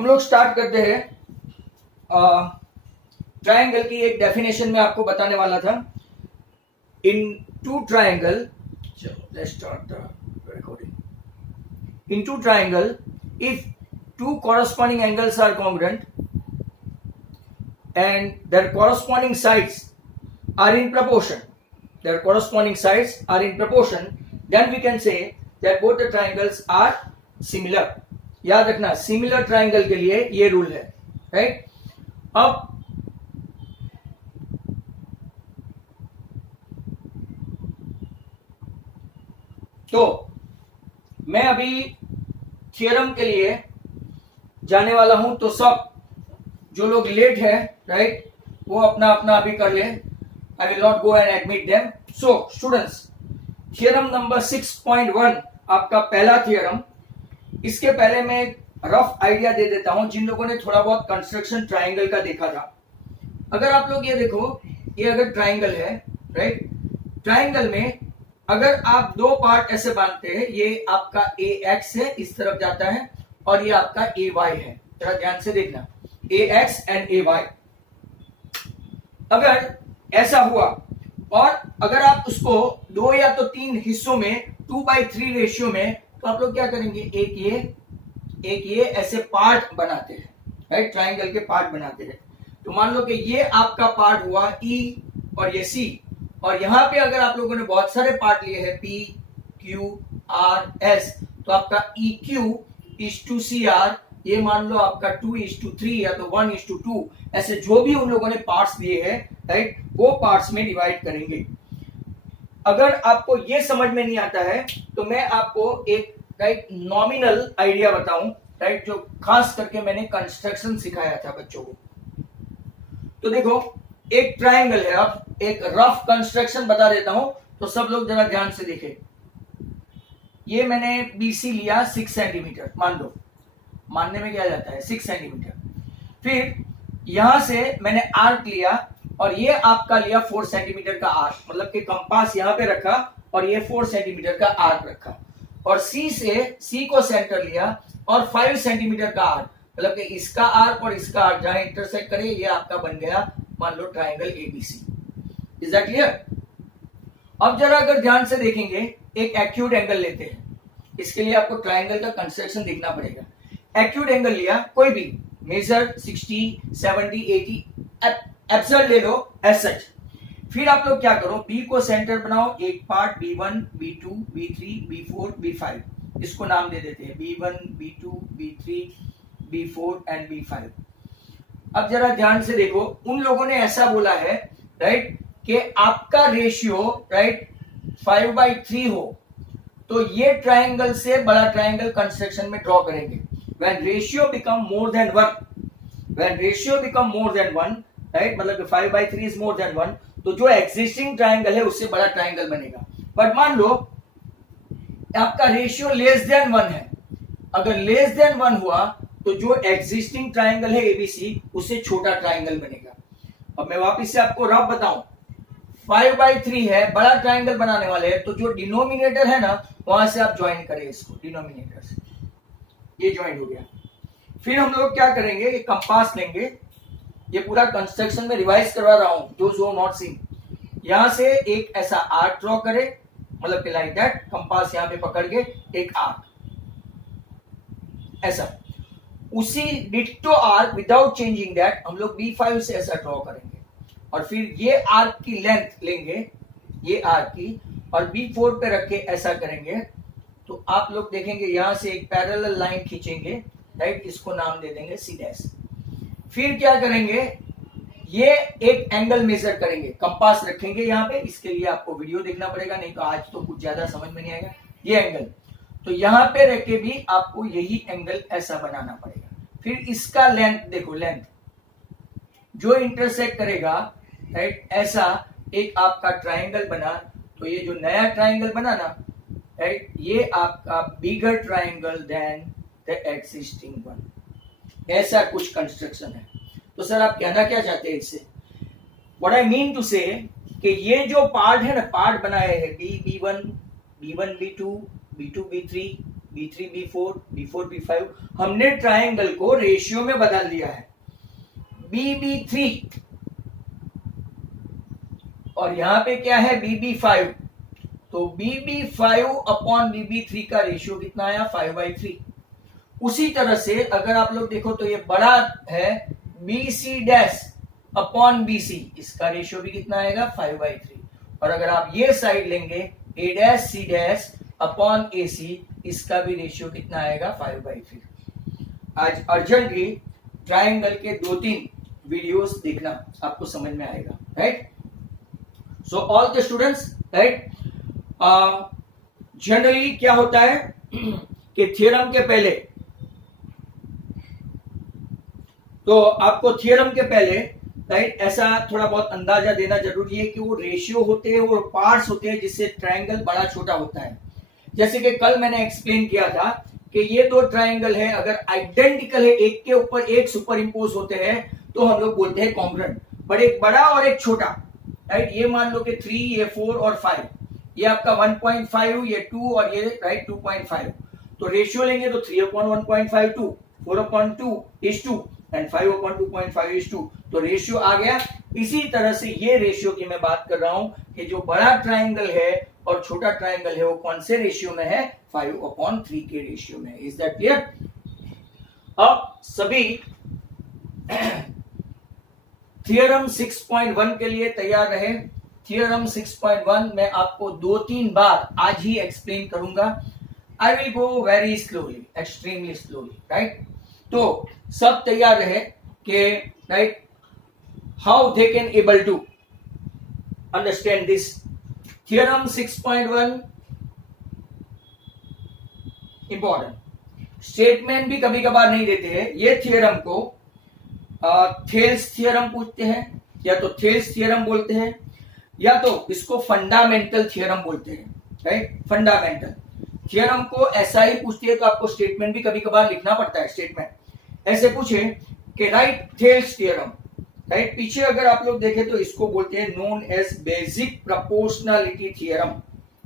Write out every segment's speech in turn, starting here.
हम लोग स्टार्ट करते हैं। ट्रायंगल की एक डेफिनेशन में आपको बताने वाला था। In two triangle, let's start the recording. In two triangle, if two corresponding angles are congruent and their corresponding sides are in proportion, then we can say that both the triangles are similar. याद रखना, similar triangle के लिए ये rule है, right. अब तो मैं अभी थ्योरम के लिए जाने वाला हूं, तो सब जो लोग लेट है, राइट, वो अपना अपना अभी कर ले। I will not go and admit them. So students, theorem number 6.1 आपका पहला थ्योरम। इसके पहले मैं एक रफ आइडिया दे देता हूं जिन लोगों ने थोड़ा बहुत कंस्ट्रक्शन ट्राइंगल का देखा था। अगर आप लोग ये देखो, ये अगर ट्राइंगल है, राइट, ट्राइंगल में अगर आप दो पार्ट ऐसे बांधते हैं, ये आपका ए एक्स है, इस तरफ जाता है, और ये आपका ए वाई है। जरा ध्यान से देखना, ए एक्स एंड ए वाई। अगर ऐसा हुआ और अगर आप उसको दो या तो तीन हिस्सों में 2/3 रेशियो में, तो आप लोग क्या करेंगे, एक ये ऐसे पार्ट बनाते हैं, राइट, ट्राइंगल के पार्ट बनाते हैं। तो मान लो कि ये आपका पार्ट हुआ ई और ये सी, और यहां पे अगर आप लोगों ने बहुत सारे पार्ट लिए हैं, पी क्यू आर एस, तो आपका E Q is to C R, ये मान लो आपका 2:3 या तो 1:2, ऐसे जो भी उन लोगों ने पार्ट्स दिए हैं, राइट, वो पार्ट्स में डिवाइड करेंगे। अगर आपको ये समझ में नहीं आता है तो मैं आपको एक, राइट, नॉमिनल आइडिया बताऊं, राइट, जो खास करके मैंने कंस्ट्रक्शन सिखाया था बच्चों को। तो देखो, एक ट्राइंगल है, अब एक रफ कंस्ट्रक्शन बता देता हूं, तो सब लोग जरा ध्यान से देखें। ये मैंने बीसी लिया 6 सेंटीमीटर, मान लो, मानने में क्या जाता है 6 सेंटीमीटर। फिर यहां से मैंने आर्क लिया और ये आपका लिया 4 सेंटीमीटर का आर्क, मतलब कि कंपास यहां पे रखा और ये 4 सेंटीमीटर का आर्क रखा, और सी को सेंटर लिया और 5 सेंटीमीटर का आर्क, मतलब कि इसका आर्क और इसका आर्क जहां इंटरसेक्ट करे, ये आपका बन गया मान लो triangle ABC. Is that clear? अब जरा अगर ध्यान से देखेंगे, एक एक्यूट एंगल लेते हैं। इसके लिए आपको ट्राइंगल का कंस्ट्रक्शन देखना पड़ेगा। एक्यूट एंगल लिया, कोई भी मेजर 60, 70, 80 एब्सर्ड ले लो एज सच। फिर आप लोग क्या करो, बी को सेंटर बनाओ, एक part B1, B2, B3, B4, B5, इसको नाम दे देते हैं B1, B2, B3, B4 and B5। अब जरा ध्यान से देखो, उन लोगों ने ऐसा बोला है, राइट, कि आपका रेशियो, राइट, 5/3 हो, तो ये ट्राइंगल से बड़ा ट्राइंगल कंस्ट्रक्शन में ड्रॉ करेंगे। When ratio become more than 1, right, मतलब 5/3 इज मोर देन 1, तो जो एग्जिस्टिंग ट्राइंगल है उससे बड़ा ट्राइंगल बनेगा। बट मान लो आपका रेशियो लेस देन 1 है, अगर लेस देन 1 हुआ तो जो एग्जिस्टिंग ट्राइंगल है एबीसी, उससे छोटा ट्राइंगल बनेगा। अब मैं वापस से आपको रफ बताऊं, 5/3 है, बड़ा ट्राइंगल बनाने वाले हैं, तो जो डिनोमिनेटर है ना, वहां से आप ज्वाइन करें इसको, डिनोमिनेटर से ये ज्वाइन हो गया। फिर हम लोग क्या करेंगे, कंपास लेंगे, ये पूरा कंस्ट्रक्शन में रिवाइज करवा रहा हूं, those who have not seen. यहां से एक ऐसा आर्क ड्रॉ करे, मतलब कि लाइक दैट, कंपास यहां पे पकड़ के एक आर्क ऐसा, उसी ditto arc without changing that हम लोग B5 से ऐसा ड्रॉ करेंगे, और फिर ये आर्क की लेंथ लेंगे, ये आर्क की, और B4 पे रख के ऐसा करेंगे। तो आप लोग देखेंगे यहां से एक पैरेलल लाइन खींचेंगे, राइट, इसको नाम दे देंगे C'। फिर क्या करेंगे, ये एक एंगल मेजर करेंगे, कंपास रखेंगे यहां पे। इसके लिए आपको वीडियो देखना पड़ेगा, नहीं तो आज तो कुछ ज्यादा समझ में नहीं आएगा। ये एंगल तो यहां पे रख के भी आपको यही एंगल ऐसा बनाना पड़ेगा। फिर इसका लेंथ देखो, लेंथ जो इंटरसेक्ट करेगा, राइट, ऐसा एक आपका ट्राइंगल बना। तो ये जो नया ट्राइंगल बना ना, राइट, ये आपका bigger triangle then the existing one, ऐसा कुछ कंस्ट्रक्शन है। तो सर आप कहना क्या चाहते हैं इससे? व्हाट आई मीन टू से कि ये जो पार्ट है ना, पार्ट बनाए हैं B1, B2, B2, B3, B3 B4 B4 B5, हमने ट्राइंगल को रेशियो में बदल दिया है। BB3 और यहां पे क्या है BB5, तो BB5 अपॉन BB3 का रेशियो कितना आया 5/3। उसी तरह से अगर आप लोग देखो तो ये बड़ा है BC डैश अपॉन BC, इसका रेशियो भी कितना आएगा 5/3। और अगर आप ये साइड लेंगे A dash C dash upon AC, इसका भी रेशियो कितना आएगा 5/3। आज अर्जेंटली ट्राइंगल के 2-3 वीडियोस देखना, आपको समझ में आएगा, right. So all the students, right, generally क्या होता है कि थ्योरम के पहले, तो आपको थ्योरम के पहले, राइट, ऐसा थोड़ा बहुत अंदाजा देना जरूरी है कि वो रेशियो होते हैं और पार्ट्स होते हैं जिससे ट्राइंगल बड़ा छोटा होता है। जैसे कि कल मैंने एक्सप्लेन किया था कि ये दो ट्राइंगल है, अगर आइडेंटिकल है, एक के ऊपर एक सुपर इंपोज होते हैं तो हम लोग बोलते हैं कॉन्ग्रुएंट। पर एक बड़ा और एक छोटा, राइट, ये मान लो कि 3, ये 4 और 5, ये आपका 1.5, ये 2 और ये राइट 2.5, तो रेशियो लेंगे तो 3/1.5 2, 4/2 is 2 एंड 5/2.5 is 2, तो रेशियो आ गया। इसी तरह से ये रेशियो की मैं बात कर रहा हूं कि जो बड़ा ट्राइंगल है और छोटा ट्राइंगल है वो कौन से रेशियो में है, 5/3 के रेशियो में। Is that clear? अब सभी थियरम 6.1 के लिए तैयार रहे। थियरम 6.1 मैं आपको 2-3 बार आज ही एक्सप्लेन करूंगा। I will go very slowly, extremely slowly, right. तो सब तैयार रहे कि right how they can able to understand this theorem 6.1 important. Statement भी कभी कभार नहीं देते हैं। ये थियरम को थेल्स थियरम पूछते हैं, या तो थेल्स थियरम बोलते हैं, या तो इसको फंडामेंटल थियरम बोलते हैं, राइट। फंडामेंटल थियरम को ऐसा ही पूछती है तो आपको स्टेटमेंट भी कभी कभार लिखना पड़ता है। स्टेटमेंट ऐसे पूछे कि राइट थेल्स थियरम, राइट, पीछे अगर आप लोग देखें तो इसको बोलते हैं known as basic proportionality theorem.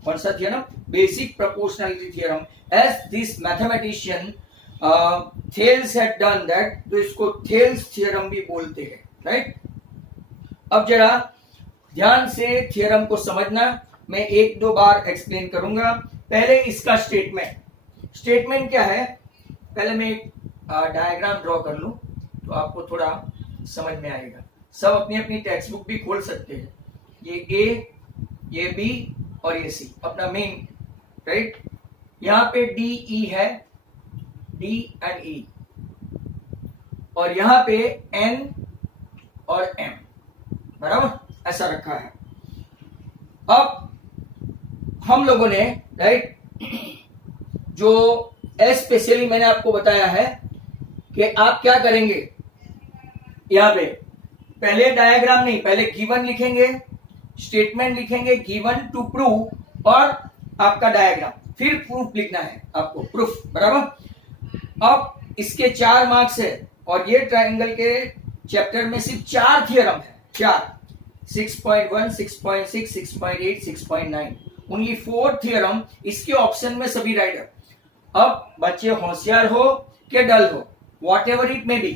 कौन सा theorem? Basic proportionality theorem. As this mathematician Thales had done that, तो इसको थेल्स थियरम भी बोलते हैं, राइट। अब जरा ध्यान से थियरम को समझना, मैं 1-2 बार एक्सप्लेन करूंगा। पहले इसका स्टेटमेंट। स्टेटमेंट क्या है, पहले मैं एक डायग्राम ड्रॉ कर लूं तो आपको थोड़ा समझ में आएगा। सब अपनी अपनी टेक्स्ट बुक भी खोल सकते हैं। ये ए, ये बी और ये सी अपना मेन, राइट। यहां पे डी ई है, डी एंड ई, और यहां पे एन और एम, बराबर ऐसा रखा है। अब हम लोगों ने राइट जो स्पेशली मैंने आपको बताया है कि आप क्या करेंगे, यहां पे पहले डायग्राम नहीं, पहले गिवन लिखेंगे, स्टेटमेंट लिखेंगे, गिवन टू प्रूव, और आपका डायग्राम, फिर प्रूफ लिखना है आपको, प्रूफ, बराबर। अब इसके 4 मार्क्स है और ये ट्राइंगल के चैप्टर में सिर्फ 4 थियरम है, 4, 6.1, 6.6, 6.8, 6.9, ओनली 4 थियरम इसके ऑप्शन में सभी राइडर। अब बच्चे होशियार हो कि डल हो, what ever it may be,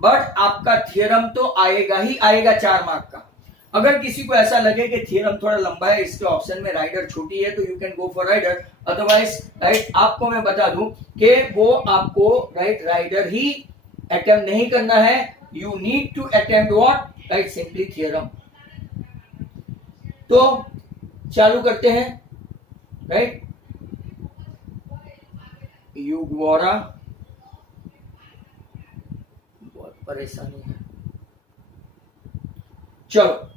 but आपका थियरम तो आएगा ही आएगा 4 मार्क का। अगर किसी को ऐसा लगे कि थियरम थोड़ा लंबा है, इसके ऑप्शन में राइडर छोटी है, तो you can go for rider. Otherwise right आपको मैं बता दूं कि वो आपको राइट राइडर ही अटेम्प्ट नहीं करना है, you need to attempt what, right, simply theorem. तो चालू करते हैं, राइट। युगवोरा, बहुत परेशानी है, चलो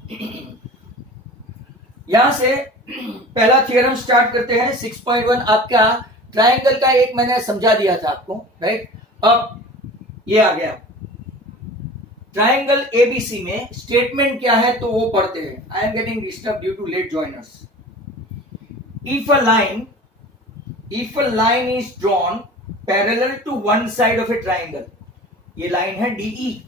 यहां से पहला थियरम स्टार्ट करते हैं। 6.1 आपका ट्राइंगल का एक मैंने समझा दिया था आपको, राइट। अब ये आ गया ट्राइंगल एबीसी में स्टेटमेंट क्या है तो वो पढ़ते हैं। I am getting disturb due to late joiners. If a line is drawn parallel to one side of a triangle, ये लाइन है DE,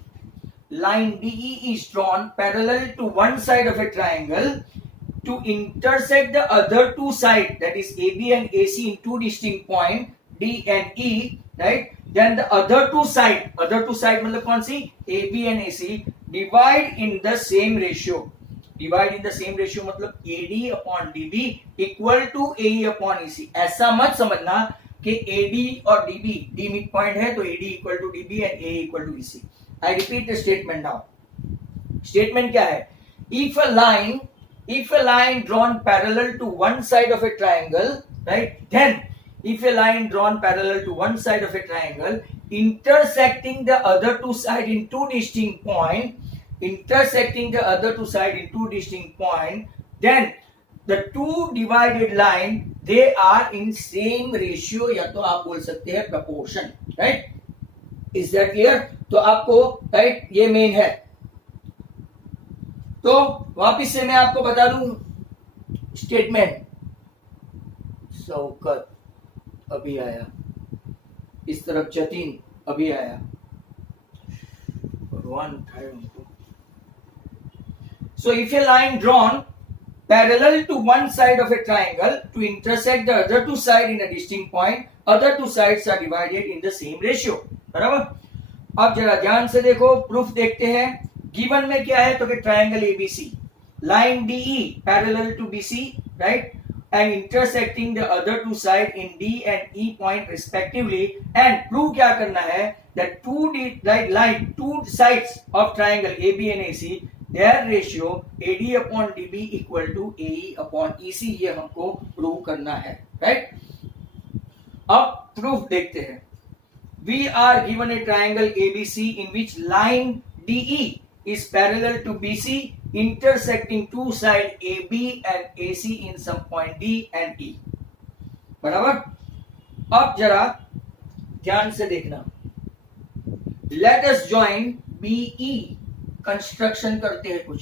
line DE is drawn parallel to one side of a triangle to intersect the other two sides, that is AB and AC, in two distinct points, D and E, right? Then the other two side मतलब कौन सी, AB and AC divide in the same ratio. Divide in the same ratio मतलब AD upon DB equal to AE upon EC. ऐसा मत समझना कि AD और DB D mid point है तो AD equal to DB and AE equal to EC. I repeat the statement now. Statement क्या है? If a line drawn parallel to one side of a triangle, right? Then if a line drawn parallel to one side of a triangle intersecting the other two sides in two distinct points, then the two divided line they are in same ratio या तो आप बोल सकते हैं proportion, right? Is that clear? तो आपको right ये main है. तो वापिस से मैं आपको बता दूं स्टेटमेंट. शौकत अभी आया, इस तरफ जतीन अभी आया, भगवान उठाए उनको. So if a line drawn parallel to one side of a triangle to intersect the other two sides in a distinct point, other two sides are divided in the same ratio. बराबर. अब जरा ध्यान से देखो, proof देखते हैं. Given में क्या है तो कि triangle ABC, line DE parallel to BC, right, and intersecting the other two side in D and E point respectively. And prove क्या करना है that two sides of triangle AB and AC their ratio AD upon DB equal to AE upon EC. ये हमको prove करना है, right. अब proof देखते हैं. We are given a triangle ABC in which line DE is parallel to BC, intersecting two sides AB and AC in some point D and E. बराबर. अब जरा ध्यान से देखना. Let us join BE. Construction करते हैं कुछ.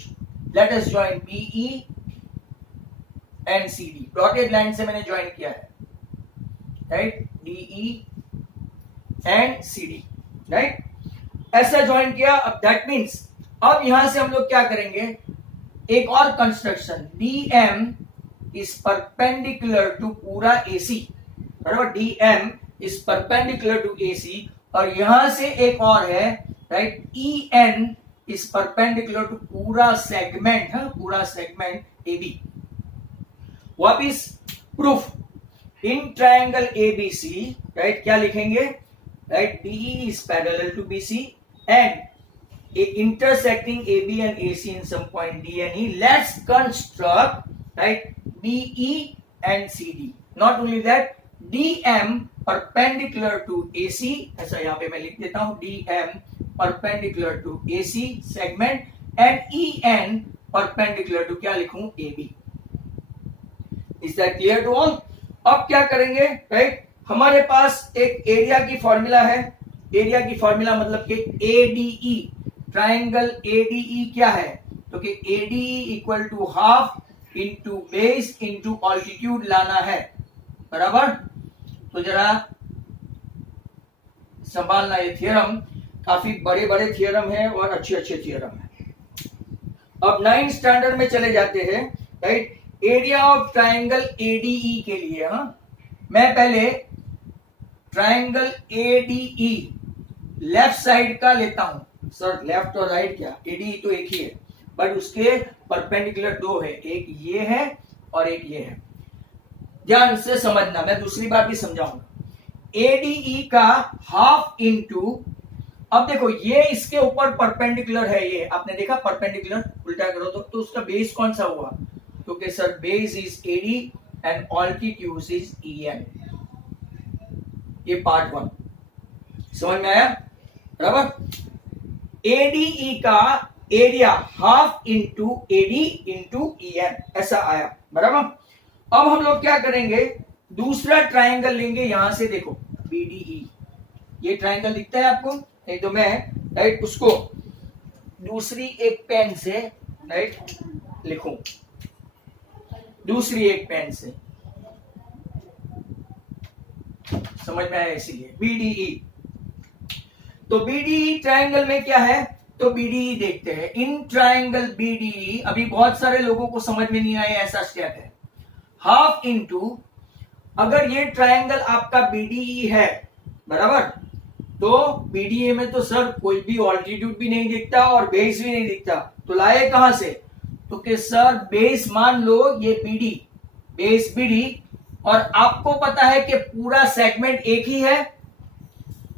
Let us join BE and CD. Dotted line से मैंने ज्वाइन किया है, right. DE and CD, right. ऐसा ज्वाइन किया. अब दैट मीन्स अब यहां से हम लोग क्या करेंगे, एक और construction. DM is perpendicular to पूरा AC, बराबर. DM is perpendicular to AC. और यहां से एक और है, right. EN is perpendicular to पूरा सेगमेंट, है पूरा सेगमेंट AB. वापिस proof. In triangle ABC, right, क्या लिखेंगे, right, DE is parallel to BC and intersecting AB and AC in some point D and E. Let's construct, right, BE and CD. Not only that, DM perpendicular to AC, ऐसा यहाँ पे मैं लिख देता हूँ, DM perpendicular to AC segment and EN perpendicular to क्या लिखूं, AB. Is that clear to all? अब क्या करेंगे, right? हमारे पास एक एरिया की फॉर्मूला है. एरिया की फॉर्मूला मतलब कि ADE, ट्रायंगल ADE क्या है तो कि ADE equal to half into base into altitude लाना है, बराबर. तो जरा संभालना, ये थियरम काफी बड़े बड़े थियरम है और अच्छे अच्छे थियरम है. अब 9th स्टैंडर्ड में चले जाते हैं, right. Area of triangle ADE के लिए मैं पहले ट्रायंगल ADE लेफ्ट साइड का लेता हूं. सर लेफ्ट और राइट क्या, ADE तो एक ही है बट उसके परपेंडिकुलर दो है, एक ये है और एक ये है. ध्यान से समझना, मैं दूसरी बार भी समझाऊंगा. ADE का हाफ इंटू, अब देखो ये इसके ऊपर परपेंडिकुलर है, ये आपने देखा परपेंडिकुलर, उल्टा करो तो उसका बेस कौन सा हुआ, क्योंकि sir base is AD and altitude is EN. ये पार्ट 1 समझ में आया, बराबर. ADE का area half into AD into EN ऐसा आया, बराबर. अब हम लोग क्या करेंगे, दूसरा ट्रायंगल लेंगे. यहां से देखो BDE, ये ट्रायंगल दिखता है आपको, नहीं तो मैं राइट उसको दूसरी एक पेन से राइट लिखूं, दूसरी एक पेन से, समझ में आया, इसीलिए BDE. तो BDE ट्रायंगल में क्या है तो BDE देखते हैं. इन ट्रायंगल BDE अभी बहुत सारे लोगों को समझ में नहीं आया, ऐसा स्टेप है. हाफ इंटू अगर ये ट्रायंगल आपका बीडीई है, बराबर, तो बीडीए में तो सर कोई भी ऑल्टीट्यूड भी नहीं दिखता और बेस भी नहीं दिखता, तो लाए कहां से? तो कि सर बेस मान लो ये बीडी, बेस बीडी, और आपको पता है कि पूरा सेगमेंट एक ही है।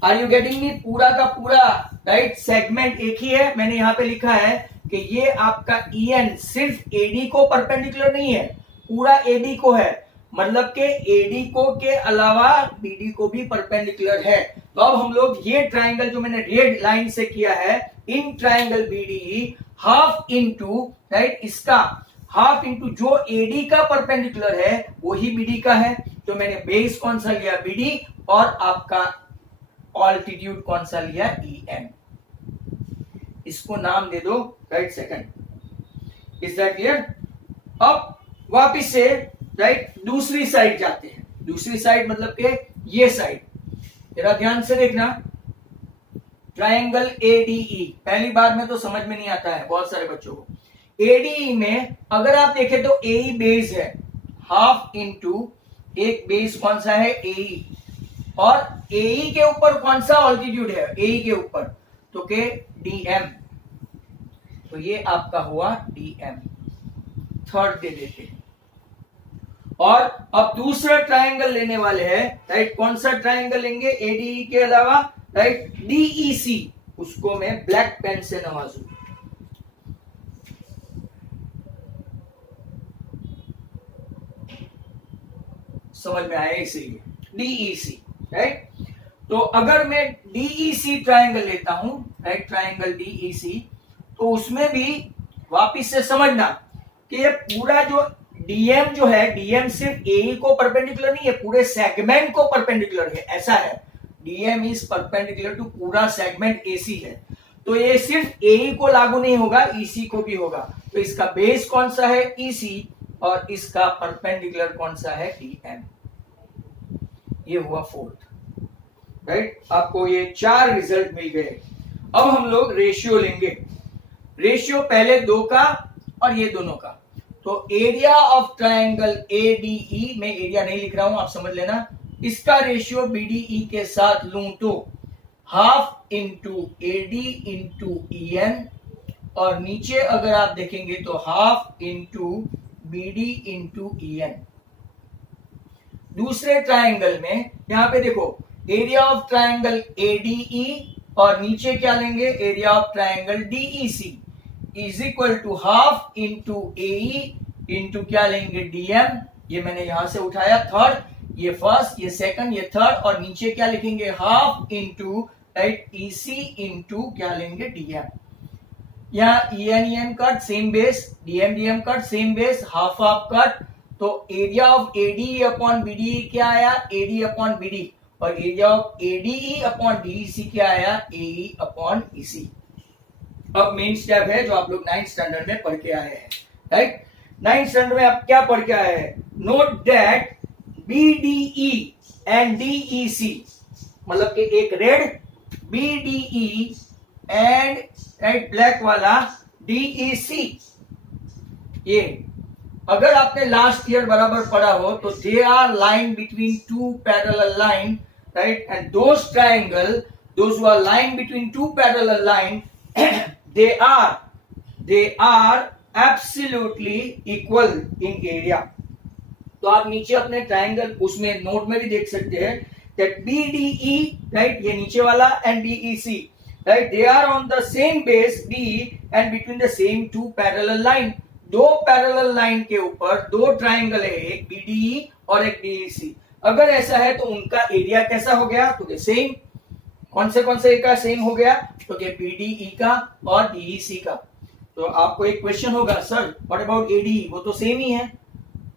Are you getting me? पूरा का पूरा राइट सेगमेंट एक ही है। मैंने यहां पे लिखा है कि ये आपका EN सिर्फ एडी को परपेंडिकुलर नहीं है, पूरा एडी को है, मतलब के एडी को के अलावा बीडी को भी परपेंडिकुलर है। तो अब हम लोग ये ट्रायंगल जो मैंने रेड लाइन से किया है, in triangle BD half into, right, इसका हाफ इंटू जो एडी का परपेंडिकुलर है वही बीडी का है। तो मैंने बेस कौन सा लिया? बीडी, और आपका ऑल्टीट्यूड कौन सा लिया? EN। इसको नाम दे दो right second. Is that clear? अब वापिस से राइट दूसरी साइड जाते हैं। दूसरी साइड मतलब के ये साइड, जरा ध्यान से देखना। ट्रायंगल ADE पहली बार में तो समझ में नहीं आता है बहुत सारे बच्चों को। ADE में अगर आप देखें तो AE बेस है, हाफ इंटू एक बेस कौन सा है? AE, और AE के ऊपर कौन सा ऑल्टीट्यूड है? AE के ऊपर, तो के DM, तो ये आपका हुआ DM। थर्ड दे देते हैं। और अब दूसरा ट्रायंगल लेने वाले हैं, राइट। कौन सा ट्रायंगल लेंगे ADE के अलावा? Right, DEC। उसको मैं ब्लैक पेन से नवाजू। समझ में आया? इसीलिए DEC, राइट। तो अगर मैं DEC ट्रायंगल लेता हूं, राइट, ट्रायंगल DEC, तो उसमें भी वापिस से समझना कि ये पूरा जो DM जो है, DM सिर्फ AE को परपेंडिकुलर नहीं है, पूरे सेगमेंट को परपेंडिकुलर है, ऐसा है। DM इज परपेंडिकुलर टू पूरा सेगमेंट AC है, तो ये सिर्फ AE को लागू नहीं होगा, EC को भी होगा। तो इसका बेस कौन सा है? EC, और इसका परपेंडिकुलर कौन सा है? DM। ये हुआ फोर्थ, राइट। आपको ये 4 रिजल्ट मिल गए। अब हम लोग रेशियो लेंगे। रेशियो पहले 2 का और ये दोनों का। तो एरिया ऑफ ट्रायंगल ADE, मैं एरिया नहीं लिख रहा हूं, आप समझ लेना। इसका रेशियो BDE के साथ लूं तो half into AD into EN, और नीचे अगर आप देखेंगे तो half into BD into EN। दूसरे ट्रायंगल में यहां पे देखो एरिया ऑफ ट्रायंगल ADE, और नीचे क्या लेंगे? Area of triangle DEC is equal to half into AE into क्या लेंगे? DM। ये मैंने यहां से उठाया थर्ड, ये फर्स्ट, ये सेकंड, ये थर्ड, और नीचे क्या लिखेंगे? Half into, right, EC into क्या लेंगे? DM। यहाँ EN cut same base, DM cut same base, half half cut. तो area of ADE upon BDE क्या आया? AD अपॉन BD, और area of ADE upon DEC क्या आया? AE upon EC। अब मेन स्टेप है जो आप लोग 9th स्टैंडर्ड में पढ़ के आए हैं, राइट। 9th स्टैंडर्ड में आप क्या पढ़ के आए हैं? Note that BDE and DEC, मतलब कि एक red BDE and right black वाला DEC। ये अगर आपने लास्ट ईयर बराबर पढ़ा हो तो they are line between 2 parallel line, right, and those triangle, those who are line between 2 parallel line, they are absolutely equal in area। तो आप नीचे अपने ट्रायंगल उसमें नोट में भी देख सकते हैं that BDE, right, ये नीचे वाला, and DEC, right, they are on the same base D and between the same 2 parallel line। 2 parallel line के ऊपर 2 ट्रायंगल है, एक BDE और एक DEC। अगर ऐसा है तो उनका एरिया कैसा हो गया? तो सेम। कौन से का सेम हो गया? तो क्या? BDE का और DEC का। तो आपको एक क्वेश्चन होगा, सर व्हाट अबाउट ADE? वो तो सेम ही है।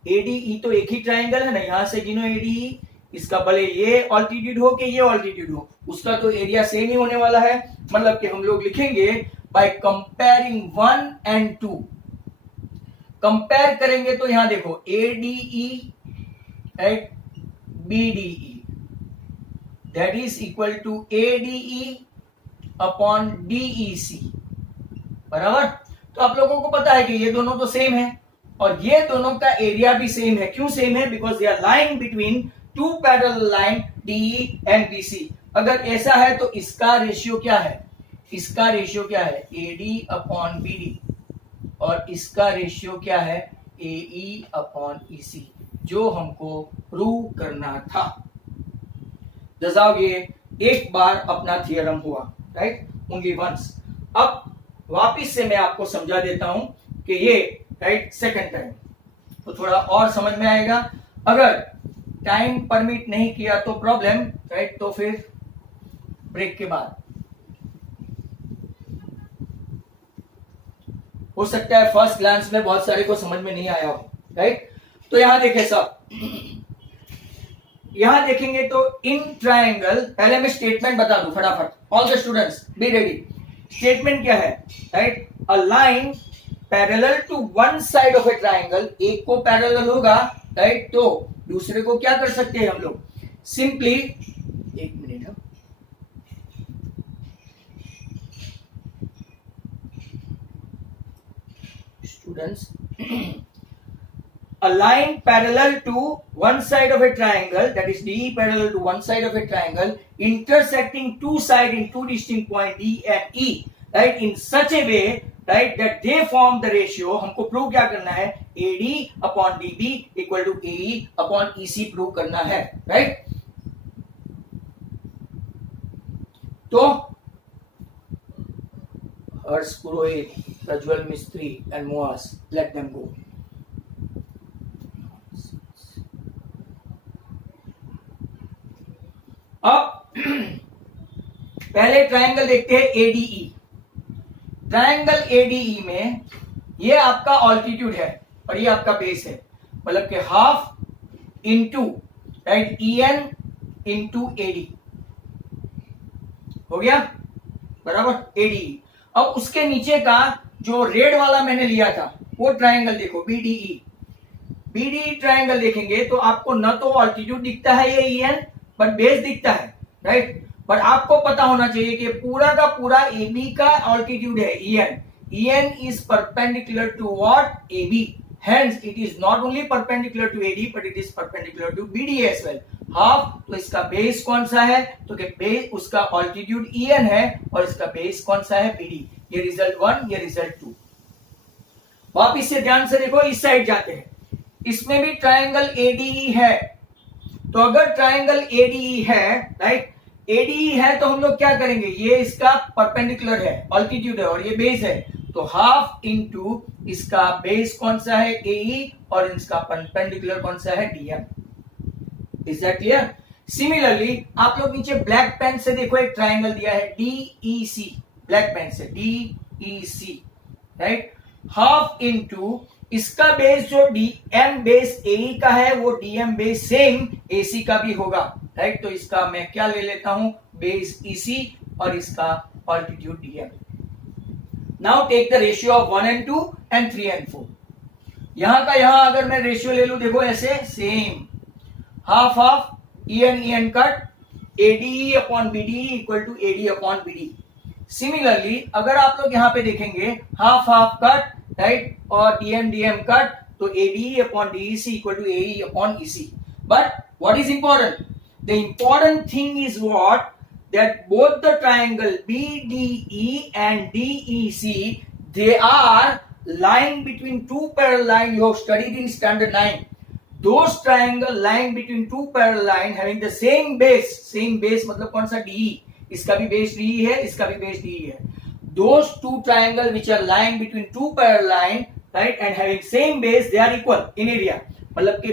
ADE तो एक ही ट्रायंगल है ना, यहां से गिनो ADE, इसका भले ये ऑल्टीट्यूड हो कि ये ऑल्टीट्यूड हो, उसका तो एरिया सेम ही होने वाला है। मतलब कि हम लोग लिखेंगे बाय कंपेयरिंग 1 and 2। कंपेयर करेंगे तो यहां देखो ADE at BDE, that is equal to ADE upon DEC, बराबर। तो आप लोगों को पता है कि ये दोनों तो सेम है, और ये दोनों का एरिया भी सेम है। क्यों सेम है? Because they are lying between two parallel line DE and BC. अगर ऐसा है तो इसका रेशियो क्या है? इसका रेशियो क्या है? एडी अपॉन बीडी, और इसका रेशियो क्या है? एई अपॉन ईसी, जो हमको प्रूव करना था। जब ये एक बार अपना थियरम हुआ, राइट, ओनली वंस। अब वापिस से मैं आपको समझा देता हूं कि ये राइट सेकंड टाइम, तो थोड़ा और समझ में आएगा। अगर टाइम परमिट नहीं किया तो प्रॉब्लम, राइट, तो फिर ब्रेक के बाद हो सकता है फर्स्ट ग्लांस में बहुत सारे को समझ में नहीं आया हो, राइट। तो यहां देखें सब, यहां देखेंगे तो इन ट्रायंगल, पहले मैं स्टेटमेंट बता दूं फटाफट, all the students be ready. Statement क्या है? Right, a line parallel to one side of a triangle, एक को पैरेलल होगा, राइट, तो दूसरे को क्या कर सकते हैं हम लोग? सिंपली, एक मिनट है, students, a line parallel to one side of a triangle, that is DE parallel to one side of a triangle, intersecting two sides in two distinct points D and E, right, in such a way, right, that they form the ratio. हमको prove क्या करना है? AD upon DB equal to AE upon EC prove करना है, right? तो हर्ष पुरोहित, प्रज्वल मिस्त्री and Moaz, let them go. अब पहले ट्रायंगल देखते हैं एडीई। ट्रायंगल एडीई में ये आपका ऑल्टीट्यूड है और ये आपका बेस है, मतलब कि half into, right, EN into AD हो गया, बराबर, एडीई। अब उसके नीचे का जो रेड वाला मैंने लिया था वो ट्रायंगल देखो, बीडीई। बीडीई ट्रायंगल देखेंगे तो आपको न तो ऑल्टीट्यूड दिखता है ये ईएन, बट बेस दिखता है, राइट। बट आपको पता होना चाहिए कि पूरा का पूरा AB का ऑल्टीट्यूड है EN. EN is perpendicular to what? AB. Hence, it is not only perpendicular to AD, but it is perpendicular to BD as well. Half, तो इसका बेस कौन सा है? तो कि बेस, उसका ऑल्टीट्यूड EN है और इसका बेस कौन सा है? BD. ये रिजल्ट 1, ये रिजल्ट 2। वापिस से ध्यान से देखो, इस साइड जाते हैं, इसमें भी ट्रायंगल ADE है। तो अगर ट्रायंगल एडीई है, राइट, एडीई है, तो हम लोग क्या करेंगे? ये इसका परपेंडिकुलर है, ऑल्टीट्यूड है, और ये बेस है, तो हाफ इंटू इसका बेस कौन सा है? एई, और इसका परपेंडिकुलर कौन सा है? DM. Is that clear? Similarly आप लोग नीचे ब्लैक पेन से देखो, एक ट्रायंगल दिया है डीईसी, ब्लैक पेन से डीईसी, राइट, हाफ इंटू इसका बेस जो डीएम बेस एई का है वो डीएम बेस सेम एसी का भी होगा, राइट। तो इसका मैं क्या ले लेता हूं? बेस ईसी, और इसका altitude DM. Now take the ratio of 1 and 2 and 3 and 4। यहां का यहां अगर मैं रेशियो ले लू, देखो ऐसे same, half half, EN cut, ADE upon BD equal to AD upon BD. Similarly अगर आप लोग यहां पे देखेंगे, हाफ हाफ कट, राइट, और डीएम कट, तो ADE upon DEC equal to AE upon EC. But what is important? The important thing is what? That both the triangle BDE and DEC, they are lying between two parallel lines you have studied in standard 9. Those triangle lying between two parallel lines having the same base मतलब कौन सा? DE, इसका भी base DE है, इसका भी base DE है। Those two triangle which are lying between two parallel line, right, and having same base, they are equal in area. मतलब कि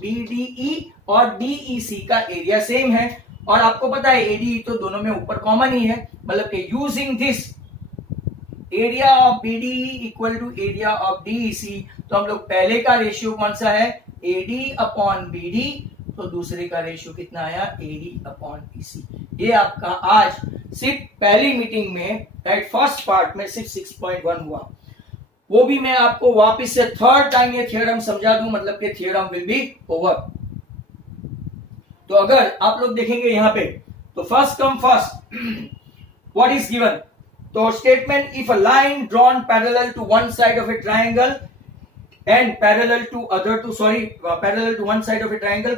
BDE और DEC का एरिया सेम है, और आपको पता है ADE तो दोनों में ऊपर कॉमन ही है, मतलब कि using this area of BDE equal to area of DEC, तो हम लोग पहले का रेशियो कौन सा है? AD अपॉन BD, तो दूसरे का रेशियो कितना आया? AD upon EC। ये आपका आज सिर्फ पहली मीटिंग में, राइट, फर्स्ट पार्ट में सिर्फ 6.1 हुआ, वो भी मैं आपको वापस से थर्ड टाइम ये थ्योरम समझा दूं, मतलब कि थ्योरम विल बी ओवर। तो अगर आप लोग देखेंगे यहां पे, तो first come first, what is given? तो statement, if a line drawn parallel to one side of a triangle and parallel to one side of a triangle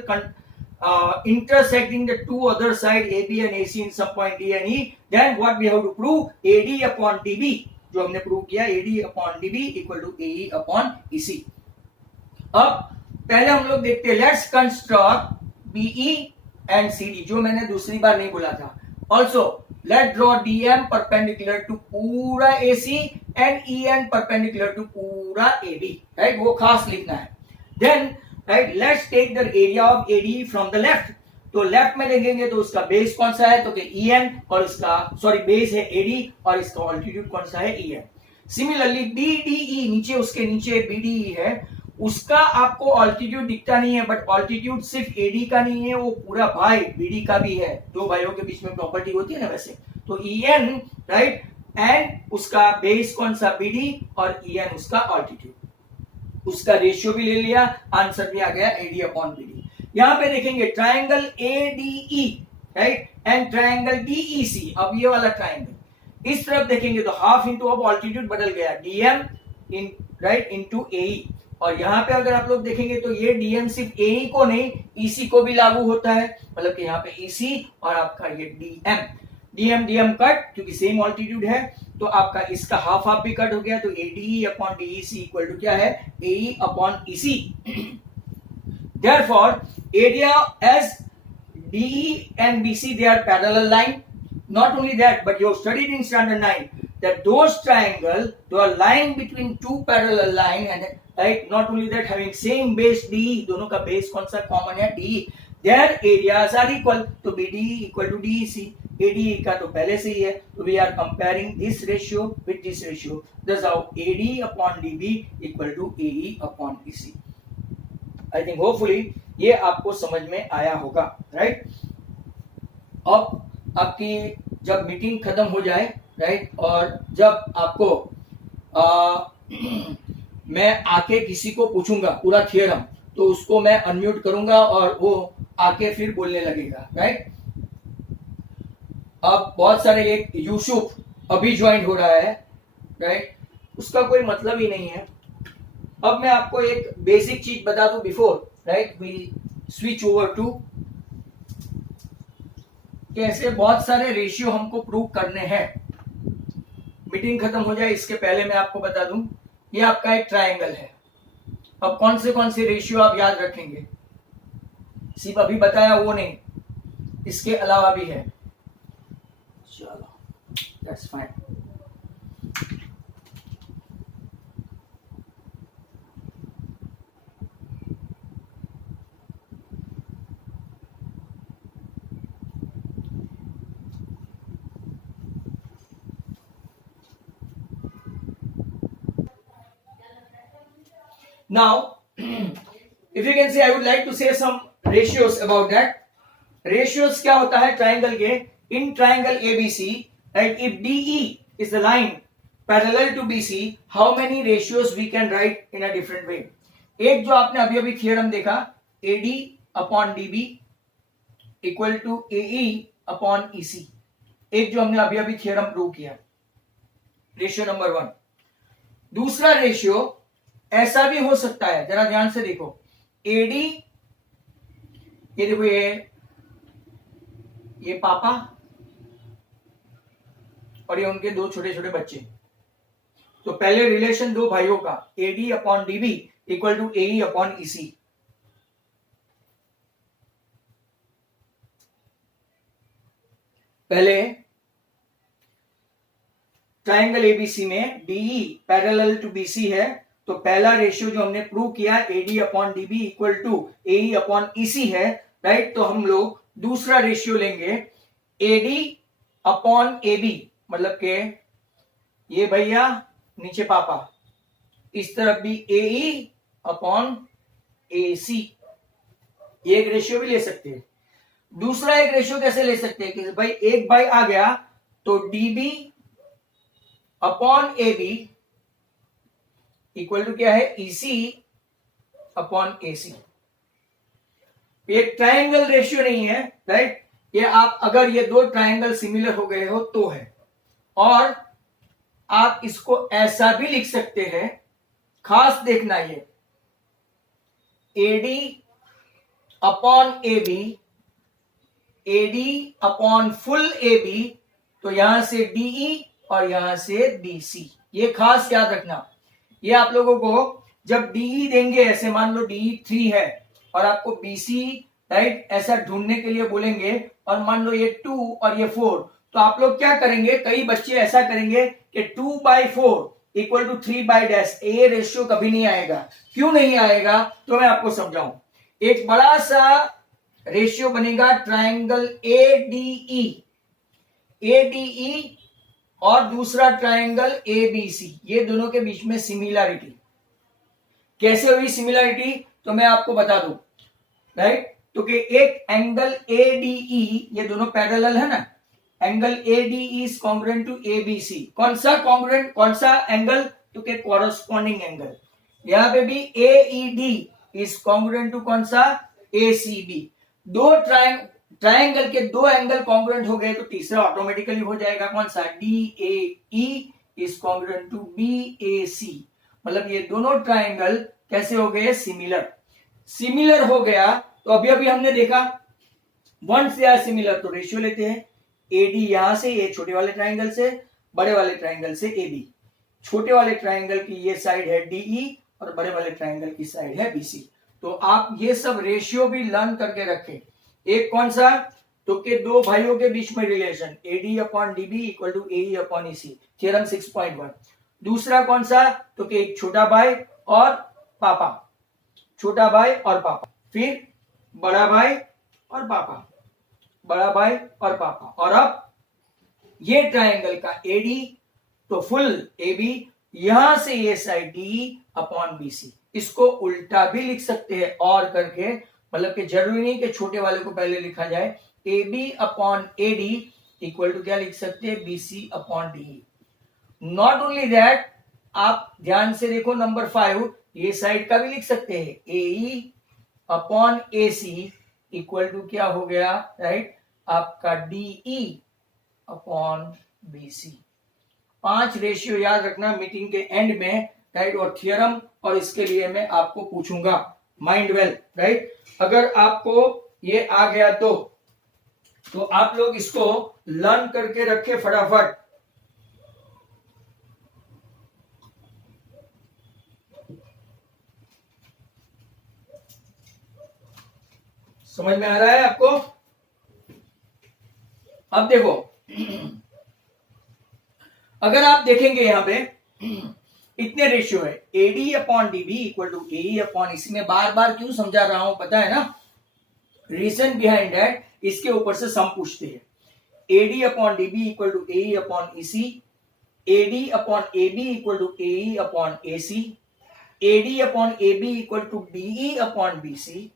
intersecting the two other side AB and AC in some point D and E, then what we have to prove? AD upon DB, जो हमने prove किया AD upon DB equal to AE upon EC. अब पहले हम लोग देखते हैं, let's construct BE and CD, जो मैंने दूसरी बार नहीं बोला था. Also let's draw DM perpendicular to पूरा AC and EN perpendicular to पूरा AB, right? वो खास लिखना है. Then right, let's take the area of AD from the left. तो लेफ्ट में देखेंगे तो उसका बेस कौन सा है, तो EN, और इसका बेस है AD और इसका ऑल्टीट्यूड कौन सा है EN. सिमिलरली BDE, नीचे उसके नीचे BDE है, उसका आपको ऑल्टीट्यूड दिखता नहीं है, बट ऑल्टीट्यूड सिर्फ AD का नहीं है, वो पूरा भाई BD का भी है. दो भाइयों के बीच में प्रॉपर्टी होती है ना वैसे. तो EN राइट, एंड उसका बेस कौन सा BD और EN उसका ऑल्टीट्यूड. उसका रेशियो भी ले लिया, आंसर भी आ गया AD अपॉन BD. यहां पे देखेंगे triangle ADE right and triangle DEC. अब ये वाला ट्राइंगल इस तरफ देखेंगे तो हाफ इंटू, अब ऑल्टीट्यूड बदल गया, DM in right into AE. और यहाँ पे अगर आप लोग देखेंगे तो ये DM सिर्फ AE को नहीं EC को भी लागू होता है, मतलब कि यहाँ पे EC और आपका ये DM कट, क्योंकि सेम ऑल्टीट्यूड है तो आपका इसका हाफ हाफ भी कट हो गया, तो ADE upon DEC equal to क्या है, AE upon EC. Therefore area as DE and BC they are parallel line. Not only that, but you have studied in standard 9 that those triangle, they are lying between two parallel line, and right, not only that, having same base DE, दोनों का base कौन सा common है DE, their areas are equal, तो BDE equal to DEC. ADE का तो पहले से ही है, तो we are comparing this ratio with this ratio. That's how AD upon DB equal to AE upon EC. I think hopefully ये आपको समझ में आया होगा, राइट. अब आपकी जब मीटिंग खत्म हो जाए, राइट, और जब आपको मैं आके किसी को पूछूंगा पूरा थियरम, तो उसको मैं अनम्यूट करूंगा और वो आके फिर बोलने लगेगा, राइट. अब बहुत सारे, एक यूसुफ अभी ज्वाइन हो रहा है, राइट, उसका कोई मतलब ही नहीं है. अब मैं आपको एक बेसिक चीज बता दूं before right we switch over to, कैसे बहुत सारे रेशियो हमको प्रूव करने हैं. मीटिंग खत्म हो जाए इसके पहले मैं आपको बता दूं, ये आपका एक ट्रायंगल है. अब कौन से रेशियो आप याद रखेंगे, सिर्फ अभी बताया वो नहीं, इसके अलावा भी है. चलो that's fine. Now, if you can see, I would like to say some ratios about that. Ratios क्या होता है ट्राइंगल के? In triangle ABC, right? If DE is the line parallel to BC, how many ratios we can write in a different way? एक जो आपने अभी अभी theorem देखा, AD upon DB equal to AE upon EC. एक जो हमने अभी अभी थियरम प्रूव किया, रेशियो नंबर 1. दूसरा रेशियो ऐसा भी हो सकता है, जरा ध्यान से देखो, AD, ये देखो, ये पापा और ये उनके दो छोटे छोटे बच्चे. तो पहले रिलेशन दो भाइयों का, AD upon DB equal to AE upon EC. पहले ट्राइंगल ABC में DE पैरेलल टू BC है, तो पहला रेशियो जो हमने प्रूव किया AD upon DB equal to AE upon EC है, राइट. तो हम लोग दूसरा रेशियो लेंगे AD अपॉन AB, मतलब के ये भैया नीचे पापा, इस तरफ भी AE अपॉन AC. ये एक रेशियो भी ले सकते हैं. दूसरा एक रेशियो कैसे ले सकते हैं कि भाई एक भाई आ गया तो DB upon AB equal to क्या है, EC अपॉन AC. ये ट्राइंगल रेशियो नहीं है, राइट. ये आप अगर ये दो ट्राइंगल सिमिलर हो गए हो तो है. और आप इसको ऐसा भी लिख सकते हैं, खास देखना, ये AD upon A B, AD upon full A B, तो यहां से डीई और यहां से बीसी। ये खास याद रखना, ये आप लोगों को जब डीई देंगे, ऐसे मान लो डीई 3 है और आपको बीसी राइट ऐसा ढूंढने के लिए बोलेंगे, और मान लो ये 2 और ये 4, तो आप लोग क्या करेंगे, कई बच्चे ऐसा करेंगे कि 2/4 इक्वल टू 3/, ये रेशियो कभी नहीं आएगा। क्यों नहीं आएगा, तो मैं आपको समझाऊं। एक बड़ा सा रेशियो बनेगा ट्रायंगल एडीई, एडीई और दूसरा ट्रायंगल एबीसी, ये दोनों के बीच में सिमिलरिटी। कैसे हुई सिमिलरिटी, तो मैं आपको बता दूं राइट। तो कि एक एंगल एडीई, ये दोनों पैरेलल है ना, angle ADE is congruent to ABC. कौन सा कॉन्ग्रुएंट, कौन सा एंगल, तो कि कॉरस्पॉन्डिंग एंगल। यहां पे भी एईडी इज कॉन्ग्रुएंट टू कौन सा, एसीबी। दो ट्रायंगल के दो एंगल कॉन्ग्रुएंट हो गए तो तीसरा ऑटोमेटिकली हो जाएगा, कौन सा, DAE is congruent to BAC. मतलब ये दोनों ट्रायंगल कैसे हो गए, सिमिलर। सिमिलर हो गया तो अभी अभी हमने देखा वन से आर सिमिलर, तो रेशियो लेते हैं एडी यहां से, ये छोटे वाले ट्रायंगल से, बड़े वाले ट्रायंगल से एबी। छोटे वाले ट्रायंगल की ये साइड है डीई और बड़े वाले ट्रायंगल की साइड है बीसी। तो आप ये सब रेशियो भी लर्न करके रखें। एक कौन सा, तो के दो भाइयों के बीच में relation AD upon DB equal to AE upon EC, theorem 6.1। दूसरा कौन सा, तो कि एक छोटा भाई और पापा, छोटा भाई और पापा, फिर बड़ा भाई और पापा, बड़ा भाई और पापा। और अब ये ट्रायंगल का एडी तो फुल एबी, यहां से ये साइड डी अपॉन बीसी। इसको उल्टा भी लिख सकते हैं और करके, मतलब कि जरूरी नहीं कि छोटे वाले को पहले लिखा जाए। A B upon A D equal to क्या लिख सकते हैं, B C upon D. Not only that, आप ध्यान से देखो नंबर 5, ये साइड का भी लिख सकते हैं, A E upon A C equal to क्या हो गया, राइट, आपका DE upon B C. 5 ratio याद रखना मीटिंग के एंड में, राइट, और थियरम, और इसके लिए मैं आपको पूछूंगा, माइंड वेल, राइट। अगर आपको ये आ गया तो आप लोग इसको लर्न करके रखे फटाफट। समझ में आ रहा है आपको। अब देखो, अगर आप देखेंगे यहां पे इतने रेशियो है, AD upon DB equal to AE upon EC. में बार बार क्यों समझा रहा हूं पता है ना, रीजन बिहाइंड दैट, इसके ऊपर से सम पूछते हैं। AD upon DB equal to AE upon EC, AD upon AB equal to AE upon AC, AD upon AB equal to DE upon BC,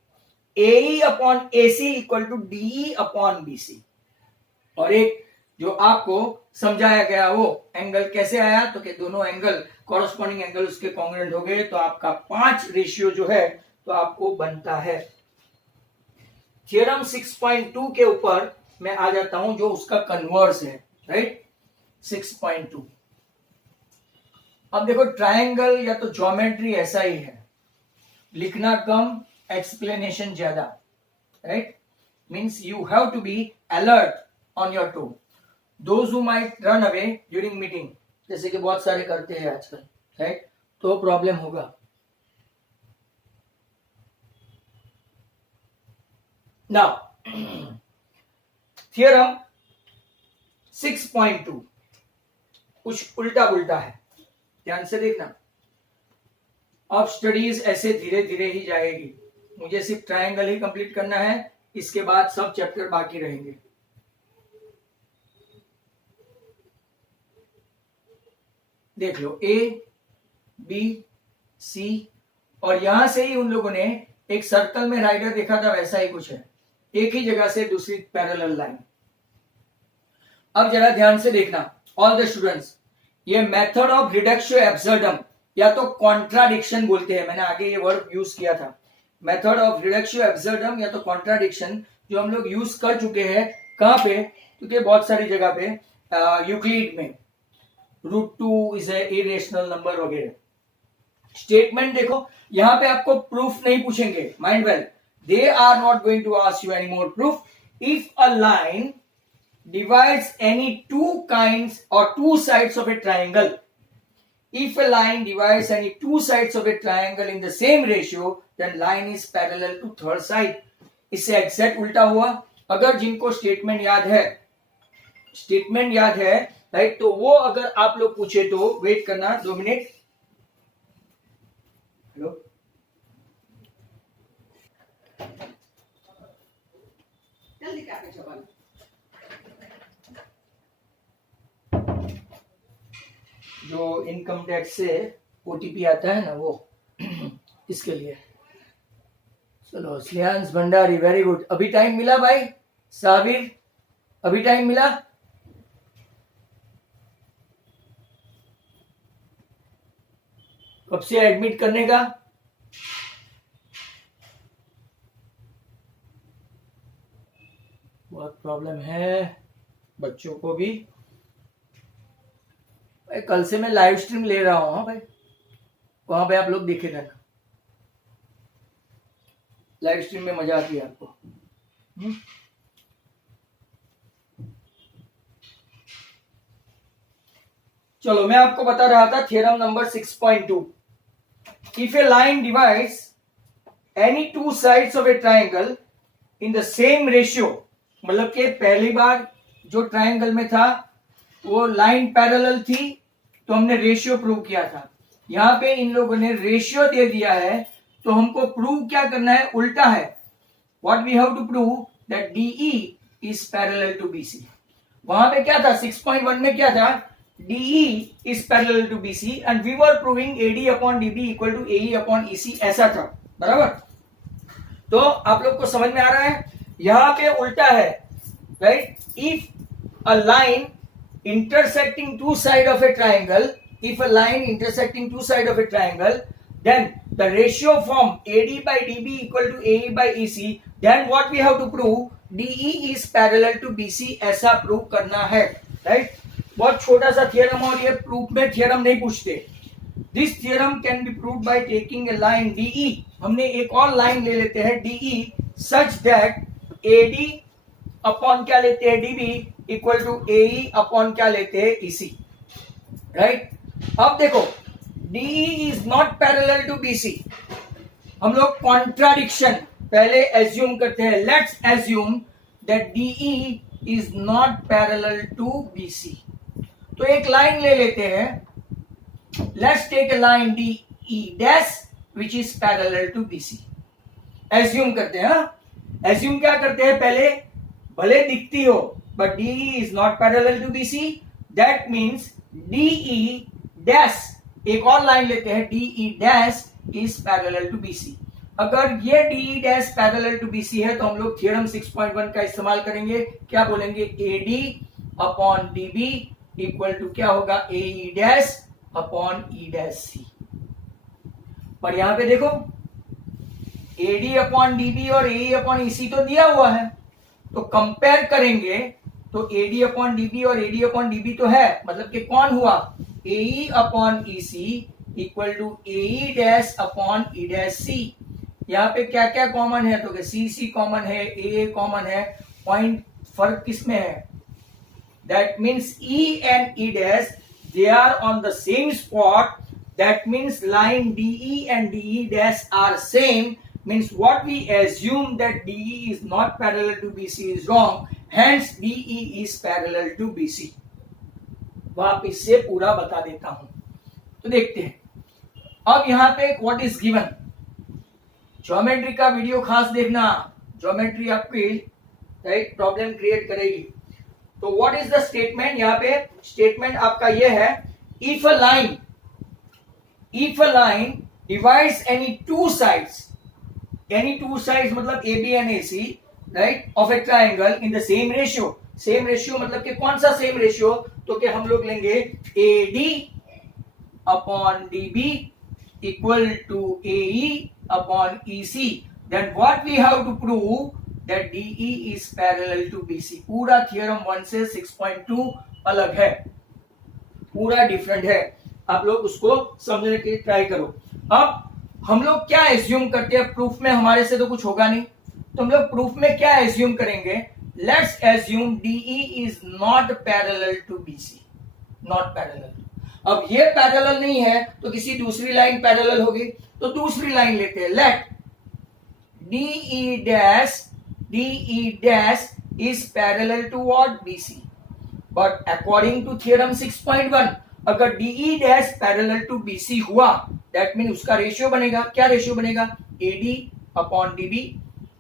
AE upon AC equal to DE upon BC. और एक जो आपको समझाया गया वो angle कैसे आया, तो कि दोनों एंगल कॉरस्पॉन्डिंग एंगल उसके कॉन्ग्रुएंट हो गए, तो आपका 5 रेशियो जो है तो आपको बनता है। थ्योरम 6.2 के ऊपर मैं आ जाता हूं, जो उसका कन्वर्स है, राइट, 6.2। अब देखो ट्रायंगल या तो ज्योमेट्री ऐसा ही है, लिखना कम, एक्सप्लेनेशन ज्यादा, right. Means you have to be alert on your toe. Those who might run away during meeting, जैसे कि बहुत सारे करते हैं आजकल, राइट, तो प्रॉब्लम होगा। नाउ थियरम 6.2 कुछ उल्टा उल्टा है, ध्यान से देखना। अब स्टडीज ऐसे धीरे धीरे ही जाएगी, मुझे सिर्फ ट्रायंगल ही कंप्लीट करना है, इसके बाद सब चैप्टर बाकी रहेंगे। देख लो, ए बी सी, और यहां से ही उन लोगों ने एक सर्कल में राइडर देखा था, वैसा ही कुछ है, एक ही जगह से दूसरी पैरेलल लाइन। अब जरा ध्यान से देखना ऑल द स्टूडेंट्स, ये मेथड ऑफ रिडक्शन एब्सर्डम या तो कॉन्ट्राडिक्शन बोलते हैं, मैंने आगे ये वर्ड यूज किया था, मेथड ऑफ रिडक्शन एब्सर्डम या तो कॉन्ट्राडिक्शन, जो हम लोग यूज कर चुके हैं कहां पे, क्योंकि बहुत सारी जगह पे, यूक्लिड में, √2 इज ए इरेशनल नंबर वगैरह। स्टेटमेंट देखो, यहां पे आपको प्रूफ नहीं पूछेंगे, mind well, they are not going to ask you any more proof. If a line divides any two kinds or two sides of a triangle, if a line divides any two sides of a triangle in the same ratio, then line is parallel to third side. इससे exact उल्टा हुआ. अगर जिनको statement याद है right, तो वो अगर आप लोग पूछे तो वेट करना 2 मिनट. हेलो, जल्दी क्या पे जवाब. जो इनकम टैक्स से ओटीपी आता है ना, वो इसके लिए. चलो, श्रेयांश भंडारी, वेरी गुड. अभी टाइम मिला भाई साबिर, अभी टाइम मिला. कब से एडमिट करने का? बहुत प्रॉब्लम है बच्चों को भी. भाई कल से मैं लाइव स्ट्रीम ले रहा हूं. हाँ भाई, वहां पे आप लोग देखे रहना. लाइव स्ट्रीम में मजा आती है आपको. चलो, मैं आपको बता रहा था theorem number 6.2. If A line divides any two sides of a triangle in the same ratio, मतलब कि पहली बार जो ट्राइंगल में था वो लाइन पैरेलल थी, तो हमने रेशियो प्रूव किया था. यहां पे इन लोगों ने रेशियो दे दिया है, तो हमको प्रूव क्या करना है? उल्टा है. What we have to prove? That DE is parallel to BC. वहां पे क्या था? 6.1 में क्या था? DE is parallel to BC and we were proving AD upon DB equal to AE upon EC. ऐसा था, बराबर. तो आप लोग को समझ में आ रहा है? यहां पे उल्टा है, right. If a line intersecting two side of a triangle, if a line intersecting two side of a triangle, then the ratio form AD by DB equal to AE by EC, then what we have to prove? DE is parallel to BC. ऐसा prove करना है, right. बहुत छोटा सा theorem, और ये proof में theorem नहीं पूछते. This theorem can be proved by taking a line DE. हमने एक और लाइन ले लेते हैं DE such that AD upon क्या लेते हैं? DB equal to AE upon क्या लेते हैं? EC, right. अब देखो, DE is not parallel to BC. हम लोग कॉन्ट्राडिक्शन पहले एज्यूम करते हैं. Let's assume that DE is not parallel to BC. तो एक लाइन ले लेते हैं. Let's take a line DE dash which is parallel to BC. Assume करते हैं. एज्यूम क्या करते हैं? पहले भले दिखती हो, but DE is not parallel to BC. That means DE dash, एक और लाइन लेते हैं, DE dash is parallel to BC. अगर ये DE dash parallel to BC है, तो हम लोग थियरम 6.1 का इस्तेमाल करेंगे. क्या बोलेंगे? AD upon DB equal to क्या होगा? AE dash upon E dash C. पर यहां पे देखो, AD अपॉन DB और AE अपॉन EC तो दिया हुआ है, तो कंपेयर करेंगे तो AD अपॉन DB और AD अपॉन DB तो है, मतलब कि कौन हुआ? AE upon EC equal to AE dash upon E dash C. यहाँ पे क्या क्या कॉमन है? तो CC कॉमन है, AA कॉमन है. पॉइंट फर्क किसमें है? That means E and E dash they are on the same spot. That means line DE and DE dash are same. Means what we assume that DE is not parallel to BC is wrong. Hence DE is parallel to BC. वापिस से पूरा बता देता हूं. तो देखते हैं. अब यहां पे what is given. ज्योमेट्री का वीडियो खास देखना. ज्योमेट्री आपकी राइट प्रॉब्लम क्रिएट करेगी. तो what is the statement? यहां पे स्टेटमेंट आपका ये है. If a line divides any two sides मतलब AB and AC, right, of a triangle in the same ratio. Same ratio मतलब कि कौन सा सेम रेशियो? तो कि हम लोग लेंगे AD upon DB equal to AE upon EC. Then what we have to prove? That DE is parallel to BC. पूरा थियरम 1 से 6.2 अलग है, पूरा डिफरेंट है. आप लोग उसको समझने की ट्राई करो. अब हम लोग क्या एज्यूम करते हैं, प्रूफ में हमारे से तो कुछ होगा नहीं, तो हम लोग प्रूफ में क्या एज्यूम करेंगे, let's assume DE is not parallel to BC, not parallel. अब ये पैरेलल नहीं है तो किसी दूसरी लाइन पैरेलल होगी, तो दूसरी लाइन लेते हैं, late DE dash is parallel to what, BC, but according to theorem 6.1 अगर DE dash parallel to BC हुआ that means उसका रेशियो बनेगा, क्या रेशियो बनेगा, AD upon DB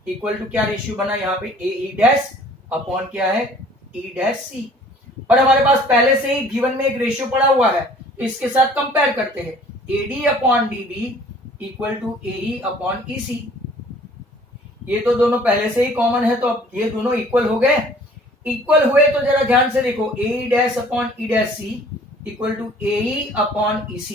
equal to क्या रेशियो बना यहाँ पे, AE dash अपॉन क्या है, E dash C। और हमारे पास पहले से ही गिवन में एक रेशियो पड़ा हुआ है, तो इसके साथ कंपेयर करते हैं, AD upon DB equal to AE upon EC। ये तो दोनों पहले से ही कॉमन है, तो अब ये दोनों इक्वल हो गए। इक्वल हुए तो जरा ध्यान से देखो, AE dash upon E dash C equal to AE upon EC।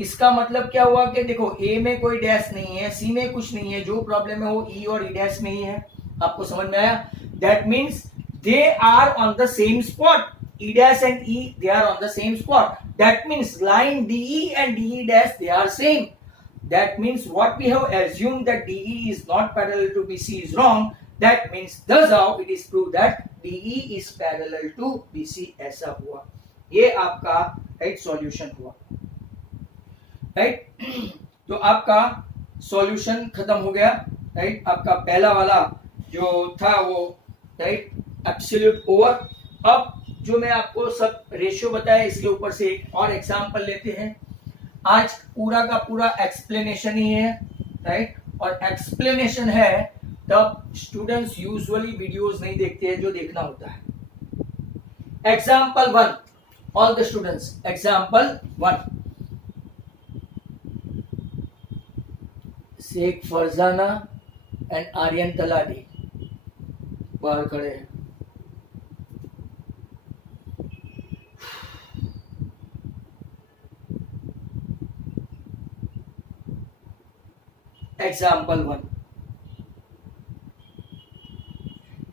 इसका मतलब क्या हुआ कि देखो A में कोई डैश नहीं है, C में कुछ नहीं है, जो प्रॉब्लम है वो E और E डैश में ही है। आपको समझ में आया? That means they are on the same spot, E dash and E they are on the same spot. That means line DE and DE dash they are same. That means what we have assumed that DE is not parallel to BC is wrong. That means thus how it is proved that DE is parallel to BC, ऐसा हुआ। ये आपका right solution हुआ, right. तो आपका solution खत्म हो गया, राइट। आपका पहला वाला जो था वो राइट एब्सोल्यूट ओवर। अब जो मैं आपको सब रेशियो बताया इसके ऊपर से एक और एग्जांपल लेते हैं। आज पूरा का पूरा एक्सप्लेनेशन ही है, राइट। और एक्सप्लेनेशन है तब स्टूडेंट्स यूजुअली वीडियोस नहीं देखते हैं जो देखना होता है। Example 1, all the students, example 1, Sheikh Farzana and Aryan Taladi बाहर खड़े हैं। Example 1.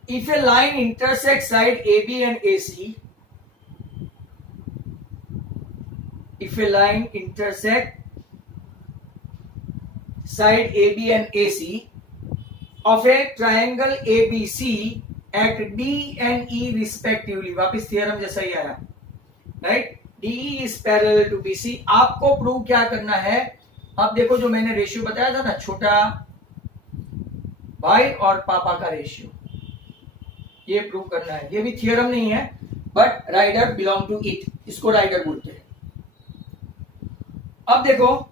If a line intersects side AB and AC, if a line intersects side AB and AC of a triangle ABC at D and E respectively, वापिस theorem जैसा ही आया, right. DE is parallel to BC। आपको prove क्या करना है, अब देखो जो मैंने रेशियो बताया था ना, छोटा भाई और पापा का रेशियो, ये प्रूव करना है। ये भी थियरम नहीं है but rider belong to it, इसको राइडर बोलते हैं। अब देखो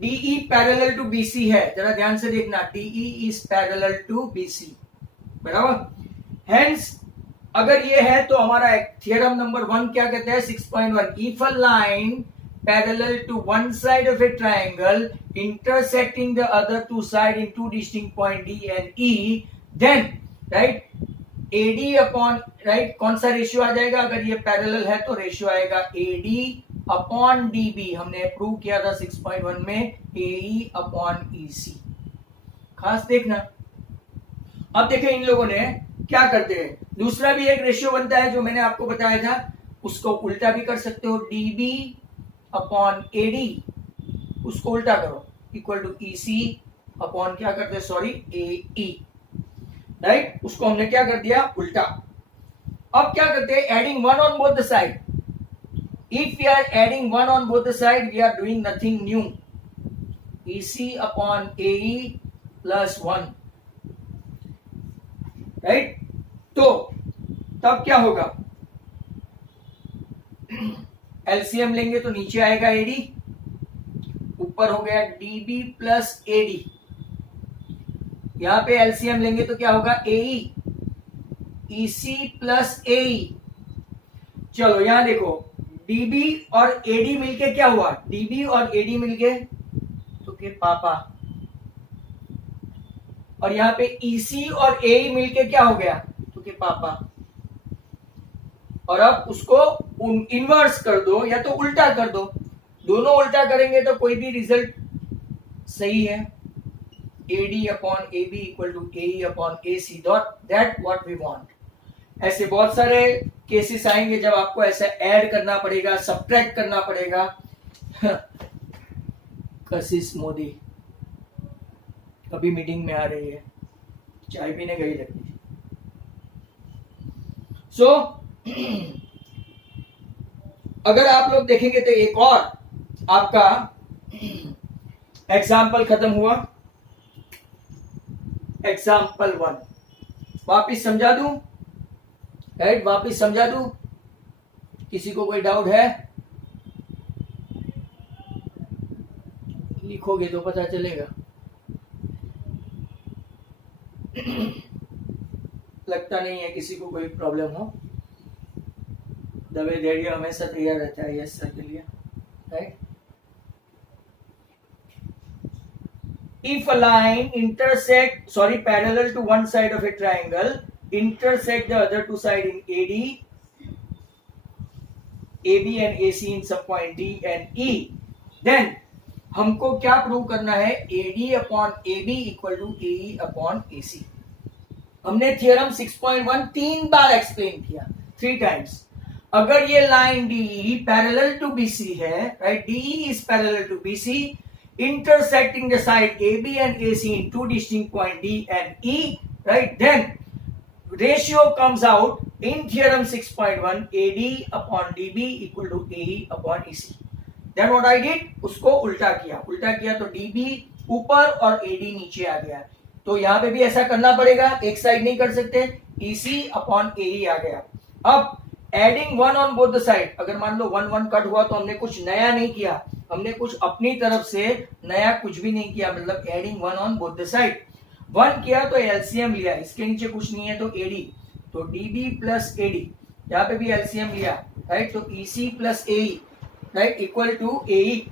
DE पैरेलल टू BC है, जरा ध्यान से देखना, DE is parallel to BC, बराबर। हेंस अगर ये है तो हमारा थियरम नंबर 1 क्या कहते हैं, 6.1, if a line parallel to one side of a triangle intersecting the other two sides in two distinct point D and E, then right AD upon right कौन सा रेशियो आ जाएगा, अगर ये पैरेलल है तो रेशियो आएगा AD अपॉन DB। हमने prove किया था 6.1 में AE अपॉन EC, खास देखना। अब देखें इन लोगों ने क्या करते हैं, दूसरा भी एक रेशियो बनता है जो मैंने आपको बताया था, उसको उल्टा भी कर सकते हो, DB अपॉन AD, उसको उल्टा करो इक्वल टू EC अपॉन क्या करते हैं, सॉरी AE, राइट। उसको हमने क्या कर दिया, उल्टा। अब क्या करते हैं, adding one on both the side. If we are adding one on both the side we are doing nothing new, EC upon AE plus 1, right. तो तब क्या होगा, एलसीएम लेंगे तो नीचे आएगा AD, ऊपर हो गया DB प्लस AD। यहां पे एलसीएम लेंगे तो क्या होगा, AE, EC प्लस AE। चलो यहां देखो DB और AD मिलके क्या हुआ, DB और AD मिलके तो के पापा, और यहां पे EC और AE मिलके क्या हो गया, तो के पापा। और अब उसको इनवर्स कर दो या तो उल्टा कर दो, दोनों उल्टा करेंगे तो कोई भी रिजल्ट सही है। AD upon AB equal to AE upon AC, that what we want. ऐसे बहुत सारे केसेस आएंगे जब आपको ऐसा ऐड करना पड़ेगा, सब्ट्रैक्ट करना पड़ेगा। कशिश मोदी अभी मीटिंग में आ रही है, चाय पीने गई लगती है। सो अगर आप लोग देखेंगे तो एक और आपका एग्जाम्पल खत्म हुआ। एग्जाम्पल 1 वापिस समझा दूं, राइट? वापिस समझा दूं, किसी को कोई डाउट है? लिखोगे तो पता चलेगा। लगता नहीं है किसी को कोई प्रॉब्लम हो। दबे धैर्य हमेशा तैयार रहता है यस सर के लिए, right? If a line parallel to one side of a triangle intersect the other two sides in AD, AB and AC in some point D and E, then हमको क्या प्रूव करना है? AD upon AB equal to AE upon AC। हमने theorem 6.1 3 बार explain किया, 3 times. अगर ये line DE parallel to BC है, right? DE is parallel to BC intersecting the side AB and AC in two distinct points D and E, right? Then ratio comes out in theorem 6.1 AD upon DB equal to AE upon EC। Then what I did, उसको उल्टा किया तो DB ऊपर और AD नीचे आ गया। तो यहाँ पे भी ऐसा करना पड़ेगा, एक साइड नहीं कर सकते। EC upon AE आ गया। अब adding 1 on both the side, अगर मान लो 1 कट हुआ तो हमने कुछ नया नहीं किया, हमने कुछ अपनी तरफ से नया कुछ भी नहीं किया, मतलब adding 1 on both the side. 1 किया तो एलसीएम लिया, इसके नीचे कुछ नहीं है तो एडी, तो डीबी प्लस एडी, यहाँ पे भी एलसीएम लिया, राइट? तो EC plus AE, right, equal to AE,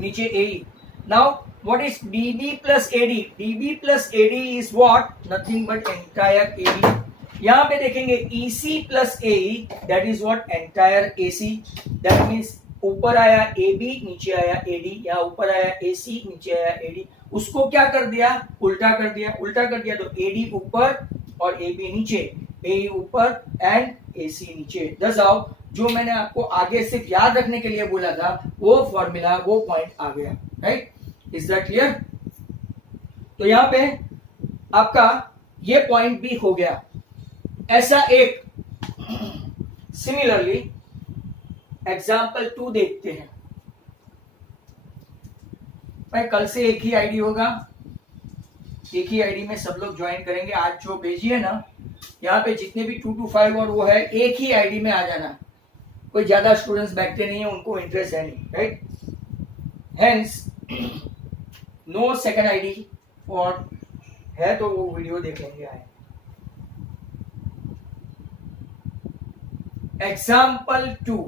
नीचे AE. Now what is DB plus AD? DB plus AD is what? Nothing but entire AD. यहाँ पे देखेंगे EC plus AE, that is what? Entire AC। That means ऊपर आया AB, नीचे आया AD, यहाँ ऊपर आया AC, नीचे आया AD। उसको क्या कर दिया? उल्टा कर दिया तो AD ऊपर और AB नीचे, AE ऊपर एंड AC नीचे। दस आओ, जो मैंने आपको आगे सिर्फ याद रखने के लिए बोला था वो फॉर्मूला, वो पॉइंट आ गया, राइट? Is that clear? तो यहाँ पे आपका ये पॉइंट भी हो गया। ऐसा एक सिमिलरली एग्जाम्पल 2 देखते हैं। भाई कल से एक ही आईडी होगा, एक ही आईडी में सब लोग ज्वाइन करेंगे। आज जो भेजी है ना, यहाँ पे जितने भी 2 to 5 और वो है, एक ही आईडी में आ जाना। कोई ज्यादा स्टूडेंट्स बैठते नहीं है, उनको इंटरेस्ट है नहीं, right? Hence no second ID, और है तो वो वीडियो देख लेंगे। आए example 2,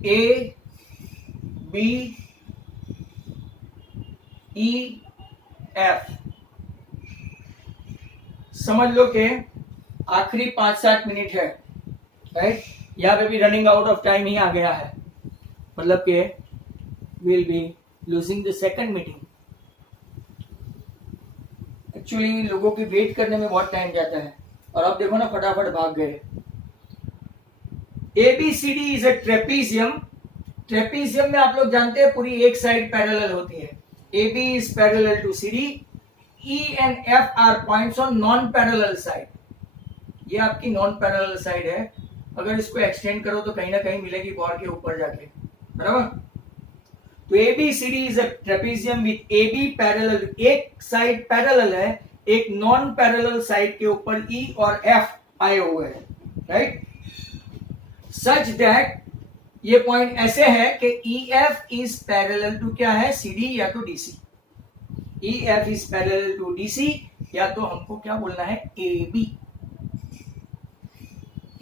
A B E F। समझ लो कि आखिरी 5-7 मिनट है, राइट? यहाँ पे भी रनिंग आउट ऑफ टाइम ही आ गया है, मतलब कि will be losing the second meeting. Actually लोगों की वेट करने में बहुत टाइम जाता है, और अब देखो ना फटाफट भाग गए। ABCD is a trapezium. Trapezium में आप लोग जानते हैं पूरी एक साइड पैरेलल होती है। AB is parallel to CD, E and F are points on non-parallel side। ये आपकी नॉन पैरेलल साइड है। अगर इसको एक्सटेंड करो तो कहीं ना कहीं मिलेगी बॉर्ड के ऊपर जाके, बराबर? तो ABCD is a trapezium with AB parallel, एक साइड पैरेलल है, एक नॉन पैरेलल साइड के ऊपर E और F आए हुए हैं, राइट? सच दैट ये पॉइंट ऐसे है कि EF इज पैरेलल टू क्या है? CD या तो DC। EF is parallel to DC, या तो हमको क्या बोलना है? AB।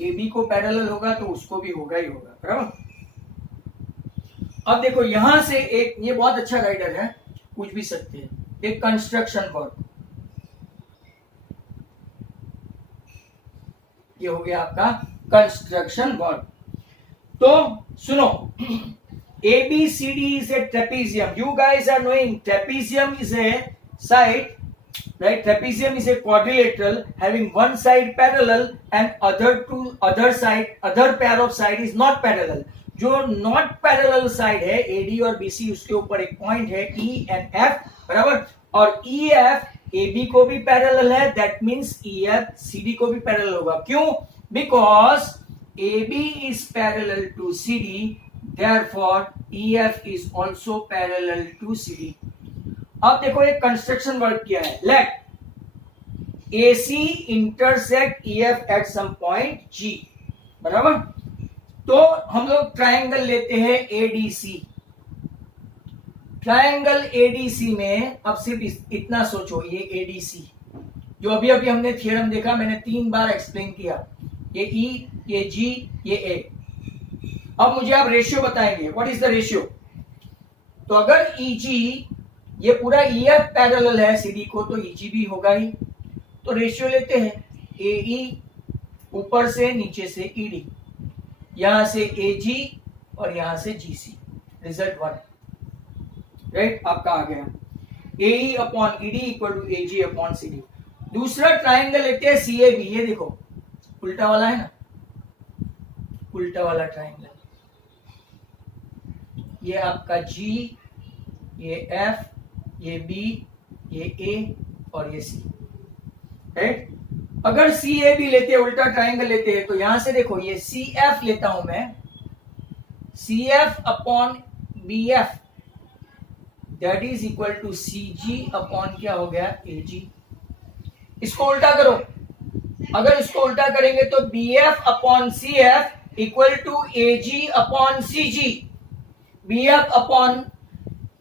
AB को पैरेलल होगा तो उसको भी होगा ही होगा, बराबर? अब देखो यहां से एक, ये बहुत अच्छा राइडर है, पूछ भी सकते हैं, एक कंस्ट्रक्शन वर्क। ये हो गया आपका कंस्ट्रक्शन वर्क। तो सुनो, ABCD is a trapezium. You guys are knowing trapezium is a side right? Trapezium is a quadrilateral having one side parallel and other pair of side is not parallel. जो not parallel side है AD और BC, उसके ऊपर एक point है E and F, बराबर, और EF AB को भी पैरेलल है, दैट मींस EF CD को भी पैरेलल होगा. क्यों? Because AB is parallel to CD, therefore EF is also parallel to CD. अब देखो एक कंस्ट्रक्शन वर्क किया है. Let AC intersect EF at some point G, बराबर. तो हम लोग ट्रायंगल लेते हैं ADC. ट्रायंगल ADC में अब सिर्फ इतना सोचो, ये ADC जो अभी अभी हमने थ्योरम देखा, मैंने 3 बार एक्सप्लेन किया, ये E, ये G, ये A. अब मुझे आप रेशियो बताएंगे, व्हाट इज द रेशियो. तो अगर EG, ये पूरा EF पैरेलल है CD को, तो EG भी होगा ही. तो रेशियो लेते हैं AE, ऊपर से नीचे से ED, यहां से AG और यहां से GC, रिजल्ट 1, राइट. आपका आ गया AE upon ED equal to AG upon CD. दूसरा ट्रायंगल लेते हैं CAB. ये देखो उल्टा वाला है ना, उल्टा वाला ट्रायंगल. ये आपका G, ये F, ये B, ये A और ये C, राइट. अगर CAB लेते हैं, उल्टा ट्रायंगल लेते हैं, तो यहां से देखो ये CF लेता हूं मैं, CF upon BF, that is equal to CG upon क्या हो गया AG. इसको उल्टा करो. अगर इसको उल्टा करेंगे तो BF upon CF equal to AG upon CG, BF upon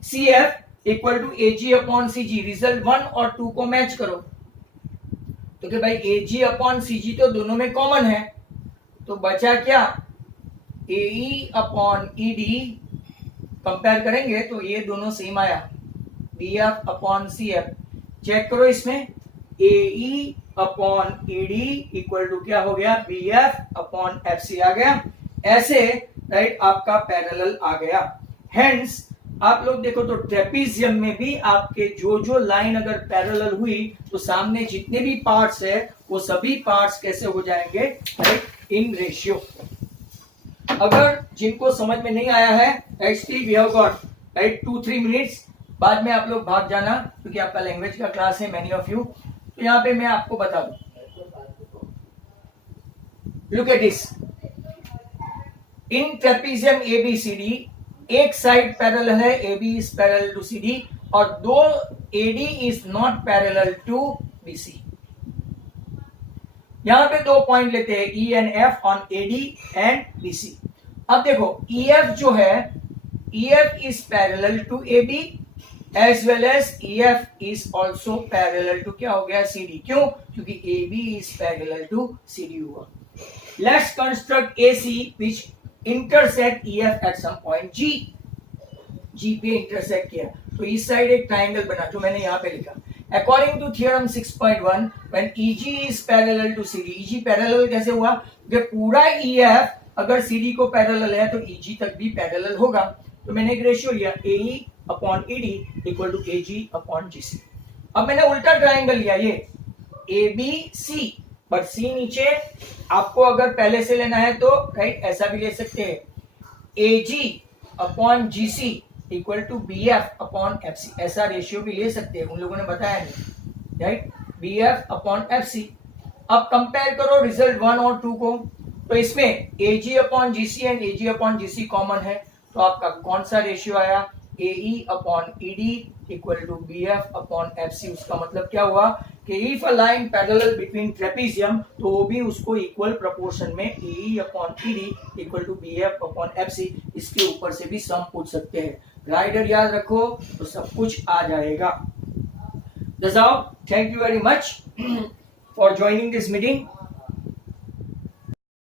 CF equal to AG upon CG. Result 1 और 2 को मैच करो. तो कि भाई AG अपॉन CG तो दोनों में कॉमन है, तो बचा क्या, AE अपॉन ED. कंपेयर करेंगे तो ये दोनों सेम आया, BF अपॉन CF. चेक करो इसमें, AE upon ED equal to क्या हो गया, BF अपॉन FC आ गया. ऐसे राइट आपका पैरेलल आ गया. हेंस आप लोग देखो तो ट्रेपीजियम में भी आपके जो जो लाइन अगर पैरेलल हुई तो सामने जितने भी पार्ट्स है वो सभी पार्ट्स कैसे हो जाएंगे, राइट, इन रेशियो. अगर जिनको समझ में नहीं आया है, right, still we have got right 2-3 minutes. बाद में आप लोग भाग जाना क्योंकि आपका लैंग्वेज का क्लास है, मेनी ऑफ यू. तो यहाँ पे मैं आपको बता दूं, look at this. In trapezium ABCD एक साइड पैरेलल है, AB is parallel to CD, और दो AD is not parallel to BC. यहां पे 2 पॉइंट लेते हैं, E and F on AD and BC. अब देखो EF जो है, EF is parallel to AB as well as EF is also parallel to क्या हो गया, CD. क्यों? क्योंकि AB is parallel to CD हुआ. Let's construct AC which intersect EF at some point G पे इंटरसेक्ट किया, तो इस साइड एक ट्रायंगल बना जो मैंने यहां पे लिखा. According to theorem 6.1 when EG is parallel to CD. EG parallel कैसे हुआ? क्योंकि पूरा EF अगर CD को पैरेलल है तो EG तक भी पैरेलल होगा. तो मैंने एक रेशियो लिया, AE upon ED equal to AG upon GC. अब मैंने उल्टा ट्रायंगल लिया, ये ABC, पर C नीचे. आपको अगर पहले से लेना है तो राइट ऐसा भी ले सकते हैं, AG upon GC equal to BF upon FC. ऐसा रेशियो भी ले सकते हैं, उन लोगों ने बताया नहीं, राइट, BF अपॉन FC. अब कंपेयर करो रिजल्ट 1 और 2 को. तो इसमें AG upon GC and AG upon GC common है, तो आपका कौन सा रेशियो आया, AE upon ED equal to BF upon FC. उसका मतलब क्या हुआ कि if a line parallel between trapezium, तो वो भी उसको इक्वल प्रोपोर्शन में AE upon ED equal to BF upon FC. इसके ऊपर से भी सम पूछ सकते हैं. राइडर याद रखो तो सब कुछ आ जाएगा. That's all. Thank you very much for joining this meeting.